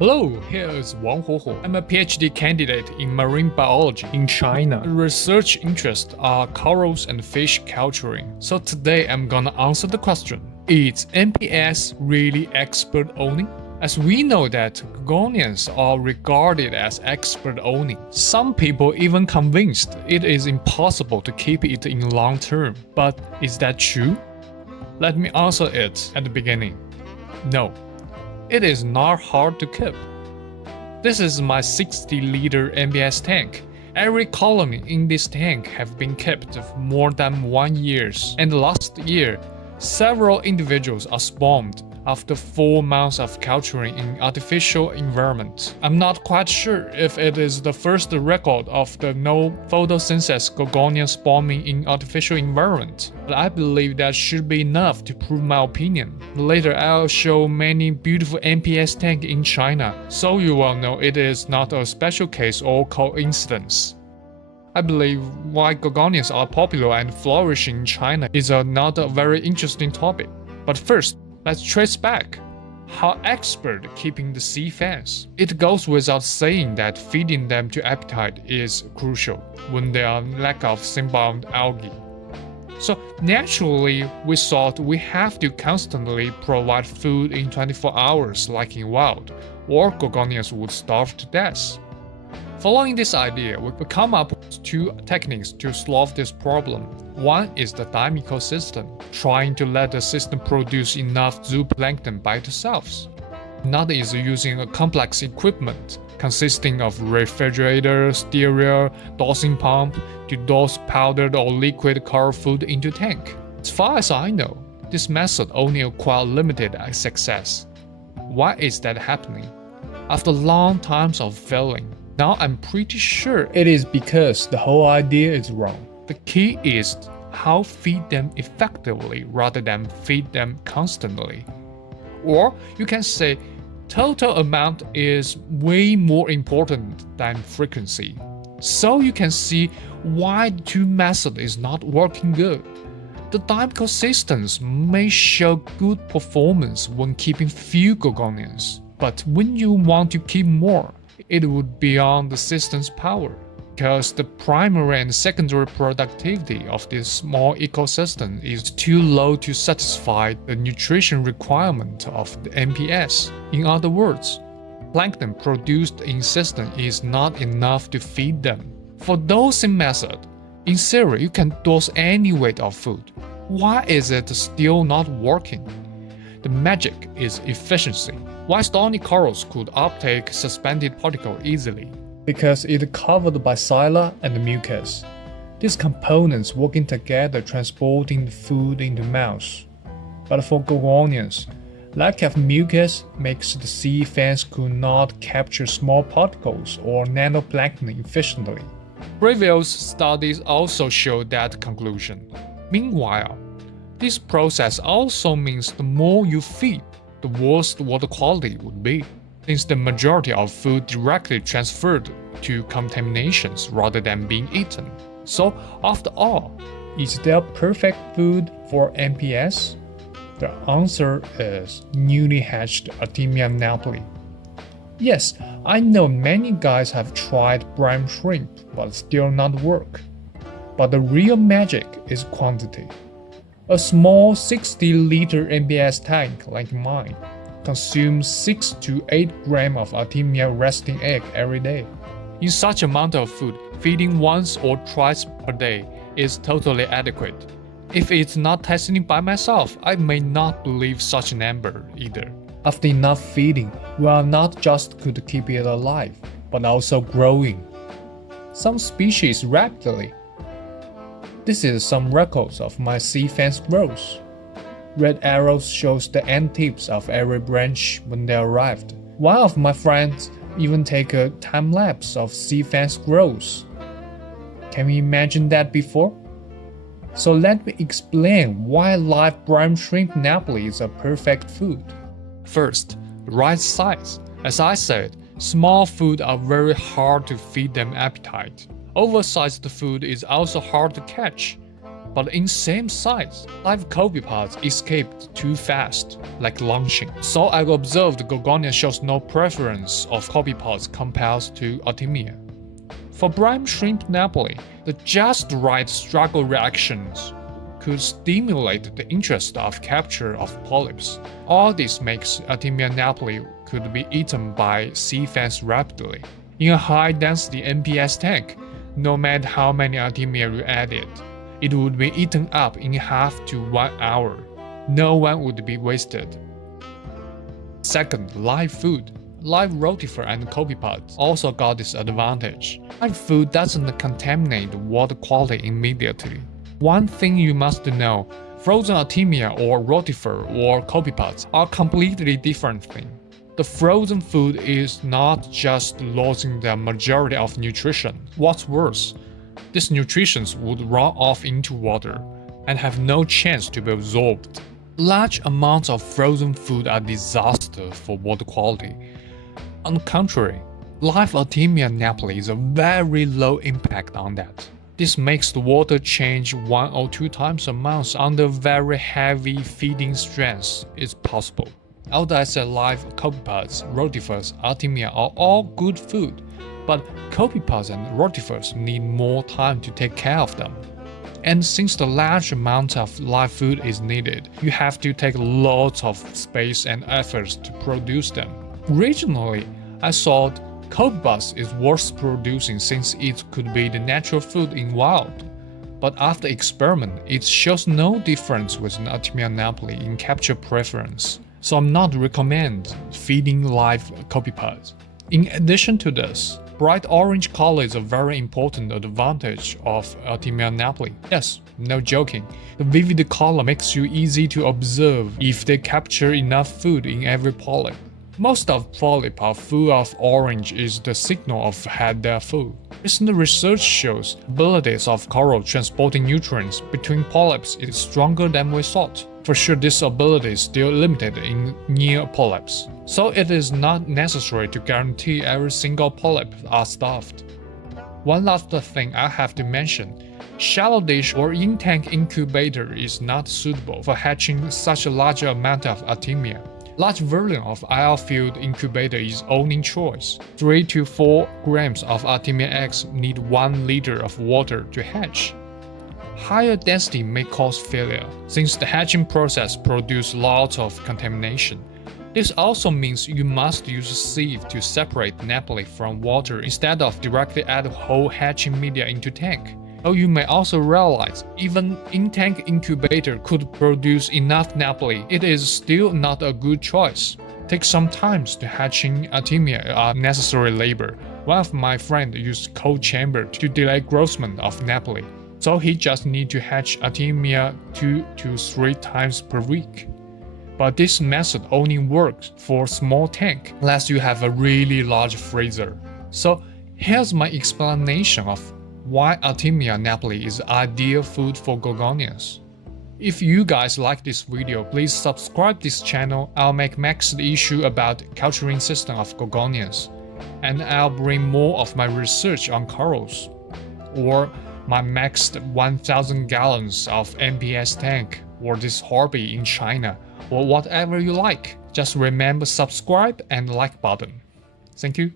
Hello, here is Wang Huohuo. I'm a PhD candidate in marine biology in China. Research interests are corals and fish culturing. So today I'm gonna answer the question: is NPS really expert owning? As we know that Gogonians are regarded as expert owning. Some people even convinced it is impossible to keep it in long term. But is that true? Let me answer it at the beginning. No. It is not hard to keep. This is my 60-liter NPS tank. Every colony in this tank have been kept for more than 1 year, and last year, several individuals are spawned after 4 months of culturing in artificial environment. I'm not quite sure if it is the first record of the no photosynthesis Gogonian spawning in artificial environment, but I believe that should be enough to prove my opinion. Later I'll show many beautiful NPS tanks in China, so you will know it is not a special case or coincidence. I believe why Gogonians are popular and flourishing in China is another very interesting topic. But first, let's trace back how expert keeping the sea fans. It goes without saying that feeding them to appetite is crucial when there are lack of symbiont algae. So naturally, we thought we have to constantly provide food in 24 hours like in wild, or Gogonians would starve to death. Following this idea, we come up with 2 techniques to solve this problem. One is the dime ecosystem, trying to let the system produce enough zooplankton by itself. Another is using a complex equipment consisting of refrigerator, stereo, dosing pump to dose powdered or liquid coral food into tank. As far as I know, this method only acquired limited success. Why is that happening? After long times of failing, now I'm pretty sure it is because the whole idea is wrong. The key is how feed them effectively rather than feed them constantly. Or you can say total amount is way more important than frequency. So you can see why the 2 method is not working good. The dime ecosystems may show good performance when keeping few Gogonians, but when you want to keep more, it would be beyond the system's power, because the primary and secondary productivity of this small ecosystem is too low to satisfy the nutrition requirement of the NPS. In other words, plankton produced in system is not enough to feed them. For dosing method, in theory you can dose any weight of food. Why is it still not working? The magic is efficiency. Why stony corals could uptake suspended particle easily? Because it is covered by silica and mucus. These components working together transporting the food into mouth. But for Gogonians, lack of mucus makes the sea fans could not capture small particles or nanoplankton efficiently. Previous studies also showed that conclusion. Meanwhile, this process also means the more you feed, the worse the water quality would be, since the majority of food directly transferred to contaminations rather than being eaten. So after all, is there perfect food for NPS? The answer is newly hatched Artemia napoli. Yes, I know many guys have tried brine shrimp but still not work. But the real magic is quantity. A small 60-liter NPS tank like mine consumes 6 to 8 grams of Artemia resting egg every day. In such amount of food, feeding once or twice per day is totally adequate. If it's not testing by myself, I may not believe such a number either. After enough feeding, we are not just could keep it alive, but also growing. Some species rapidly. This is some records of my sea fans growth. Red arrows shows the end tips of every branch when they arrived. One of my friends even take a time lapse of sea fans growth. Can you imagine that before? So let me explain why live brine shrimp napoli is a perfect food. First, right size. As I said, small food are very hard to feed them appetite. Oversized food is also hard to catch. but in same size. Live copepods escaped too fast, like launching. So I observed Gorgonia shows no preference of copepods compared to Artemia. For brine shrimp Napoli, the just right struggle reactions could stimulate the interest of capture of polyps. All this makes Artemia Napoli could be eaten by sea fans rapidly. In a high-density NPS tank, no matter how many Artemia you added, it would be eaten up in half to 1 hour. No one would be wasted. Second, live food. Live rotifer and copepods also got this advantage. Live food doesn't contaminate water quality immediately. One thing you must know, frozen Artemia or rotifer or copepods are completely different things. The frozen food is not just losing the majority of nutrition. What's worse, these nutrition would run off into water and have no chance to be absorbed. Large amounts of frozen food are disaster for water quality. On the contrary, live Artemia Napoli is a very low impact on that. This makes the water change 1 or 2 times a month under very heavy feeding stress is possible. Although I said live copepods, rotifers, Artemia are all good food, but copepods and rotifers need more time to take care of them. And since the large amount of live food is needed, you have to take lots of space and efforts to produce them. Originally, I thought copepods is worth producing since it could be the natural food in wild. But after experiment, it shows no difference with an Artemia Napoli in capture preference. So I'm not recommend feeding live copepods. In addition to this, bright orange color is a very important advantage of Artemia Napoli. Yes, no joking. The vivid color makes you easy to observe if they capture enough food in every polyp. Most of polyps are full of orange is the signal of had their food. Recent research shows abilities of coral transporting nutrients between polyps is stronger than we thought. For sure, this ability is still limited in near polyps, so it is not necessary to guarantee every single polyp are starved. One last thing I have to mention, shallow dish or in-tank incubator is not suitable for hatching such a large amount of Artemia. Large version of IR-filled incubator is only choice. 3 to 4 grams of Artemia eggs need 1 liter of water to hatch. Higher density may cause failure, since the hatching process produces lots of contamination. This also means you must use a sieve to separate Napoli from water instead of directly add whole hatching media into tank. Though you may also realize even in-tank incubator could produce enough Napoli, it is still not a good choice. Take some time to hatching Artemia are necessary labor. One of my friends used cold chamber to delay growth of Napoli. So he just need to hatch Artemia 2 to 3 times per week. But this method only works for small tank unless you have a really large freezer. So here's my explanation of why Artemia Napoli is ideal food for Gorgonias. If you guys like this video, please subscribe this channel. I'll make next issue about culturing system of Gorgonias, and I'll bring more of my research on corals, or my maxed 1000 gallons of NPS tank, or this hobby in China, or whatever you like. Just remember subscribe and like button. Thank you.